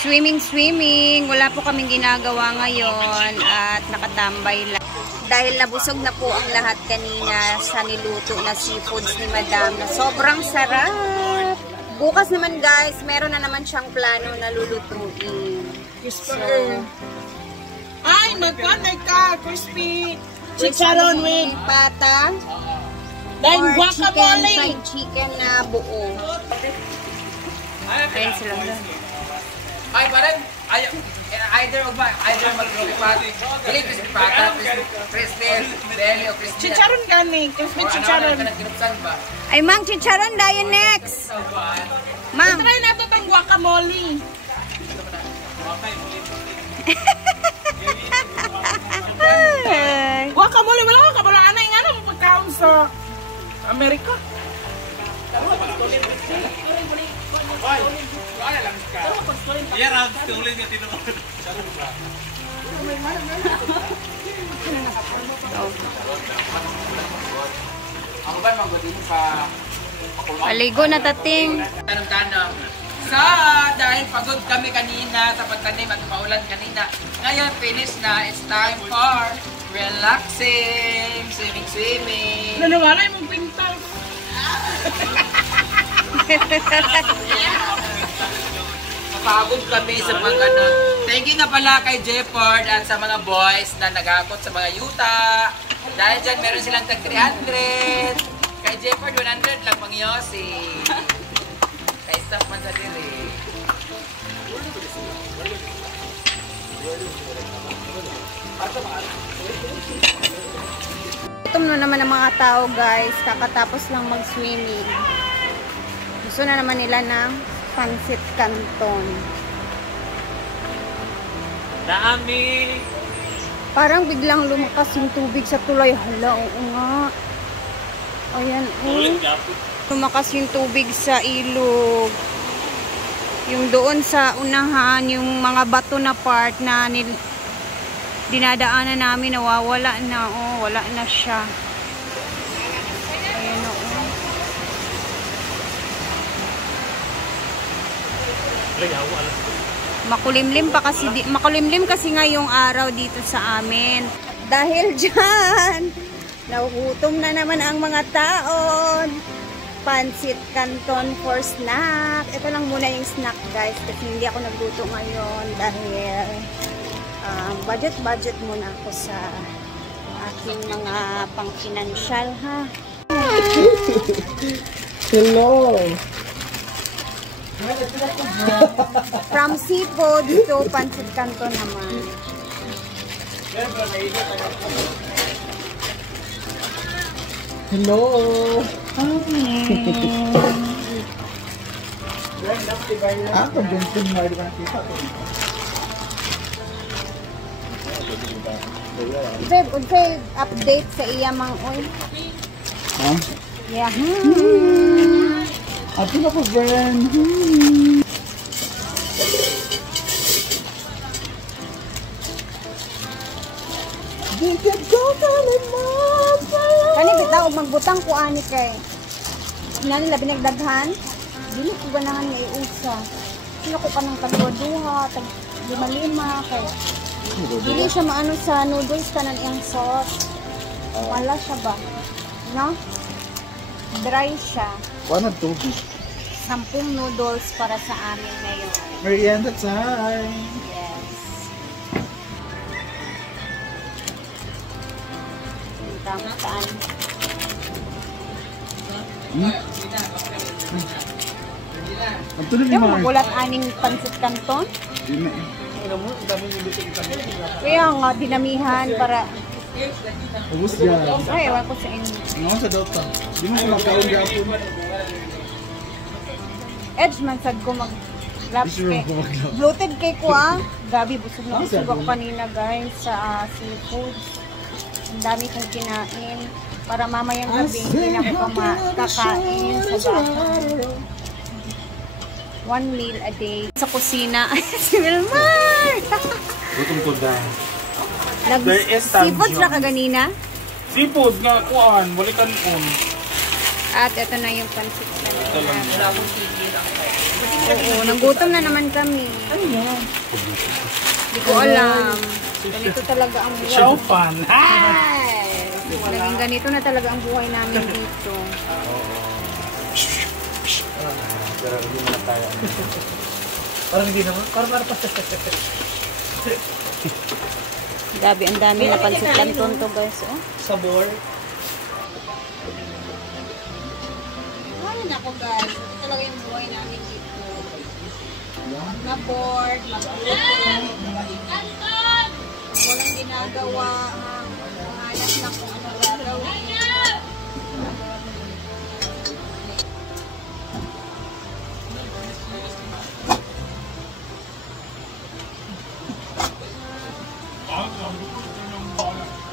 Swimming. Wala po kaming ginagawa ngayon at nakatambay lang. Dahil nabusog na po ang lahat kanina sa niluto na seafoods ni Madam na sobrang sarap. Bukas naman guys, meron na naman siyang plano na lulutuin. So, ay, nagkanay ka! Crispy chicharon with pata. then guacamole. Fried chicken na buo. Ayun sila. Ay, parang either mag-crispy pata, crispy belly o crispy. Chicharon gani, crispy chicharon. Ay, Mang, chicharon dayo next. Mang. Try nato tang guacamole. Guacamole, wala ka kabala anay nga na pagkaon sa Amerika. Paligo na tating. Tanong-tanong. Dahil pagod kami kanina sa pagtanim at maulan kanina, ngayon finish na. It's time for relaxing, swimming. Nanawanay mong pinta. Napagod kami sa pag-ano. Thank you nga pala kay Jefford at sa mga boys na nag-akot sa mga yuta. Dahil dyan meron silang tag 300. Kay Jefford 100 lang pang yosi. Kay staff man sa dili. Gutom na naman ang mga tao guys. Kakatapos lang mag-swimming. Gusto na naman nila ng pancit canton. Dami! Parang biglang lumakas yung tubig sa tulay. Hala, oo nga. Ayan, lumakas yung tubig sa ilog. Yung doon sa unahan, yung mga bato na part na dinadaanan namin, nawawala na. Oh, wala na siya. Ayan, oo. Makulimlim kasi ngayong araw dito sa amin. Dahil dyan, nagugutom na naman ang mga taon. Pancit canton for snack. Ito lang muna yung snack guys kasi hindi ako nagluto ngayon dahil budget muna ako sa aking mga pang-financial ha. Hello! From seafood to pancit canton naman. Hello! Ako buntin mo rin kita. Babe, update sa iya mang oy. Ha? Yeah. Ato na po, friend. Kani bitaw magbutang ko ani kay. Nila binagdaghan. Dili ko ganahan nga iusa. Sila ko kanang tagduha, tag 5 kay. Dili siya maano sa noodles kanan iyang sauce. Wala siya ba? No? Dry siya. Paano tubig? 10 noodles para sa amin ngayon. Merienda time! Yes. Tama saan? Ang tuloy ni Yung Mark. magulat aning pancit canton? Yun na Kaya nga, dinamihan para... Ubus yan. Ay, ewan ko sa inyo. Ano sa Dota? Di mo siya magkaon gapon. Edge man sad ko mag-laps kay. Bloated kay ko Gabi, busog na busog ako kanina guys sa seafoods. Ang dami kong kinain. Para mamayang gabi, hindi na ako kakain sa bata. 1 meal a day. Sa kusina. Si Wilmar! Gutom ko dahil. Seafoods na kaganina? Seafood nga kuan, balikan on. At ito na yung pancit canton. Oo, nagutom na naman kami. Ano yan? Hindi ko alam. Ganito talaga ang buhay. So fun. Ay! Naging ganito na talaga ang buhay namin dito. Pero hindi mo na tayo. Parang hindi naman. Parang pa. Ang dami na pansit canton to guys. Oh. Sabor. Ay, nako guys. Ito talaga yung buhay namin dito. Na-bored, walang ginagawa. Hanap na kung ano gagawin.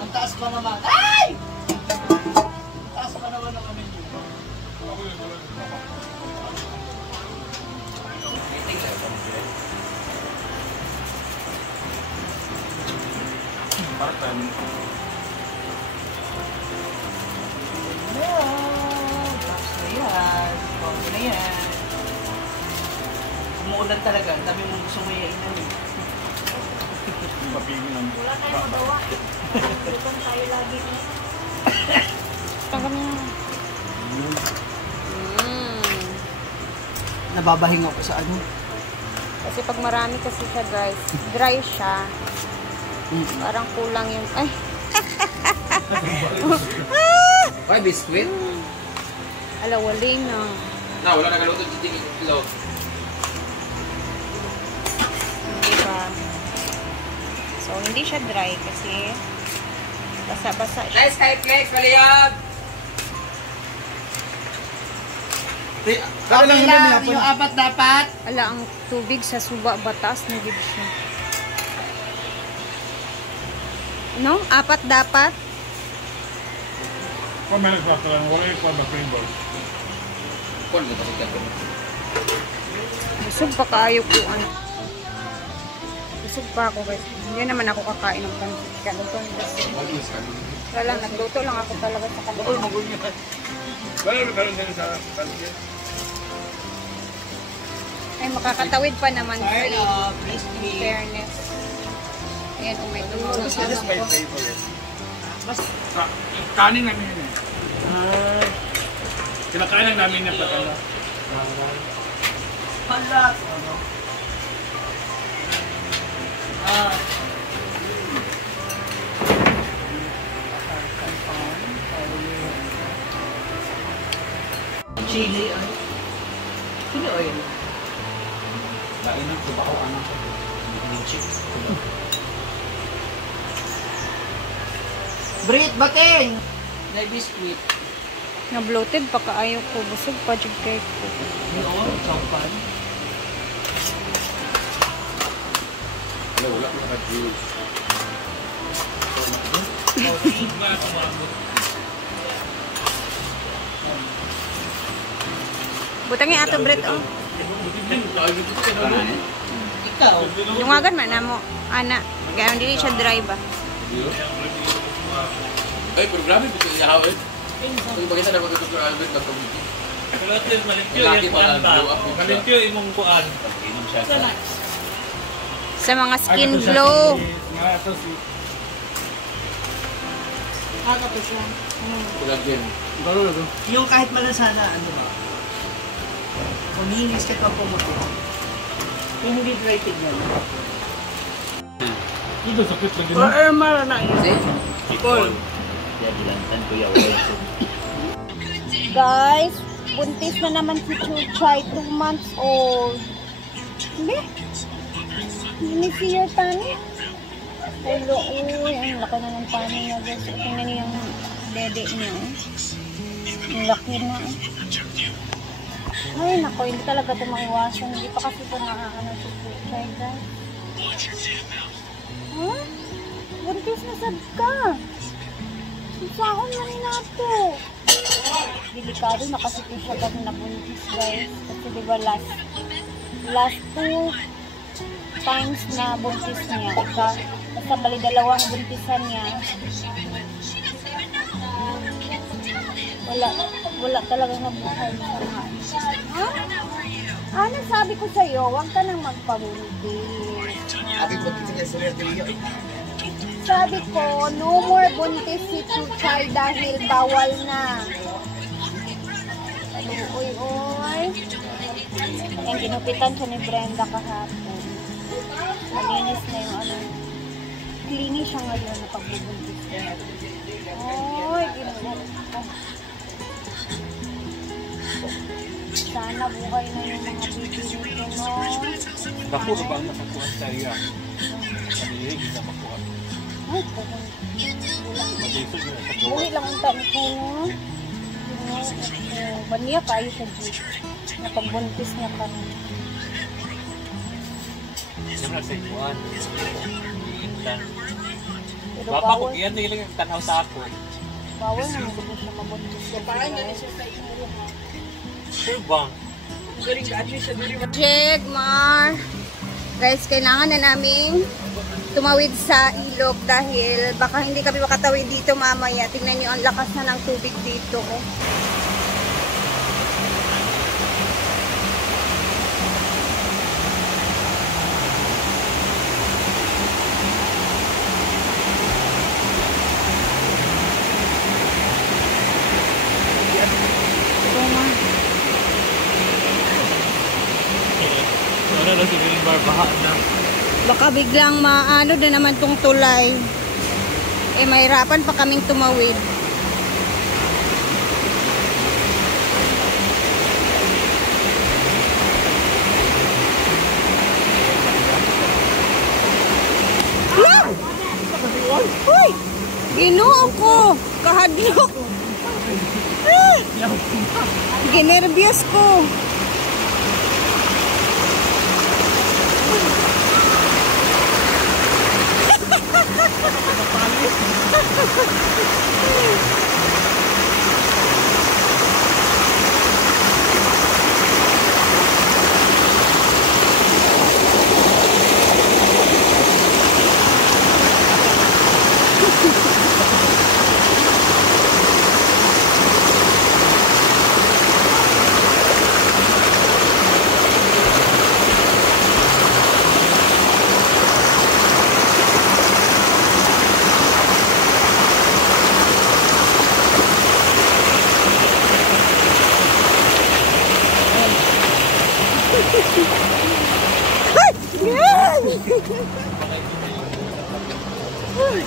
Ang taas pa naman. Ay! Ang taas pa naman ang amin. Parkan. Umuulan talaga. Ang dami mong gusto mo iainan eh. Mapigil lang. Wala tayong magawa. Gutom tayo lagi. Nababahinga ako sa ano. Kasi pag marami kasi siya guys, dry siya. Parang kulang yung... Ay! Ay, biskuit? Alawali na. Na, wala nagaluto dito yung itlog. Diba? So, hindi siya dry kasi basa-basa siya. Nice kay Flex, paliyab! Okay lang, yung apat dapat. Ala, ang tubig sa suba batas na gid siya. No? Apat dapat? Kung may nagpapala, wala yung pa ba-flavor. Kung mo kasi ka. Busog pa kaayo ko. Busog pa ako guys. Hindi naman ako kakain ng pansit canton kasi. Wala lang, nagluto lang ako talaga sa kanila. Wala yung karoon din sa kanil. Ay, makakatawid pa naman sa Crispy. fairness. Ayan, may tumawag. This is my favorite. Kanin namin yun eh. Kinakain lang namin yung patala. Palat. Chili oil. Chili oil. Lain ng tubaho anak ko. Brit, bating! Na biscuit. Na-bloated pa kaayo ko. Busog pa jud kay ko. Noon, champan. Wala ko nag-juice. Butangin ato Brett oh. Ikaw. Lungagan man na mo. Ana. Kaya hindi siya dry ba? Ay, programa ito yung ihawin. Kung bagay na magtututo ng Albert na committee. Malintyo imong kuan. Sa mga skin glow. Tulad din. Yung kahit malasana, ano ba? Kuminis ka pa pumuti. Yung hindi dry tignan. Ito sakit lagi na. Guys, buntis na naman si Chuchay, 2 months old. Hindi? Hindi si your tummy? Hello, uy, ang laki na ng tummy niya guys. Tingnan niyo yung dede niya. Ang laki na. Ay, nako, hindi talaga ito maiwasan. Hindi pa kasi ito nakakano si Chuchay guys. Huh? Buntis na sad ka. Saan na rin nato? Delikado na kasi ito siya gano'n na buntis guys. Kasi diba last 2 times na buntis niya. Basta bali dalawang buntisan niya. Wala talaga nabuhay siya. Ha? Ano sabi ko sa'yo, huwag ka nang magpabuntis. Abi ko dito sa Sir Delio. Sabi ko, no more buntis si Chuchay dahil bawal na. Uy. Yung ginupitan siya ni Brenda kahapon. Malinis na yung ano. Clingy siya ngayon na pagbubuntis niya. Uy, ginupitan ko. Sana buhay na yung mga baby nito, no? Bako na ba ang nakakuha sa iya? Panilig na makuha. Ay, pumunta. Mag-isog na sa Buhay lang ang tami ko, no? Baniya kayo sa jeep. Napagbuntis niya pa rin. Siyempre sa ikuan. Iintan. Pero Bapa ko bawal. iyan na ilang tanaw sa ako. Bawal na mo siya mabuntis. Parang ganun siya sa Sure bang? Jegmar! Guys, kailangan na namin tumawid sa ilog dahil baka hindi kami makatawid dito mamaya. Tingnan nyo ang lakas na ng tubig dito. Oh. Ano na si Wilmar, baha na. Baka biglang maano na naman tong tulay. Eh, mahirapan pa kaming tumawid. Uy! Ginoo ko! Kahadlok! Ginervyos ko!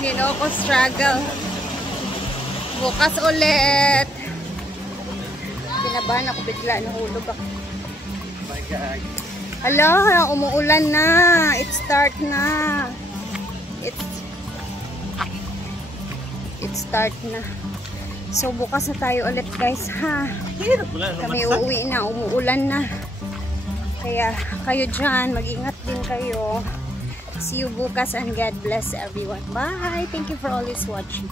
Ginoo ko struggle. Bukas ulit. Kinabahan ako bigla. Nahulog ako. Hala, umuulan na. It start na. It start na. So bukas na tayo ulit guys ha. Kami uuwi na. Umuulan na. Kaya kayo dyan, mag-ingat din kayo. See you bukas and God bless everyone. Bye! Thank you for always watching.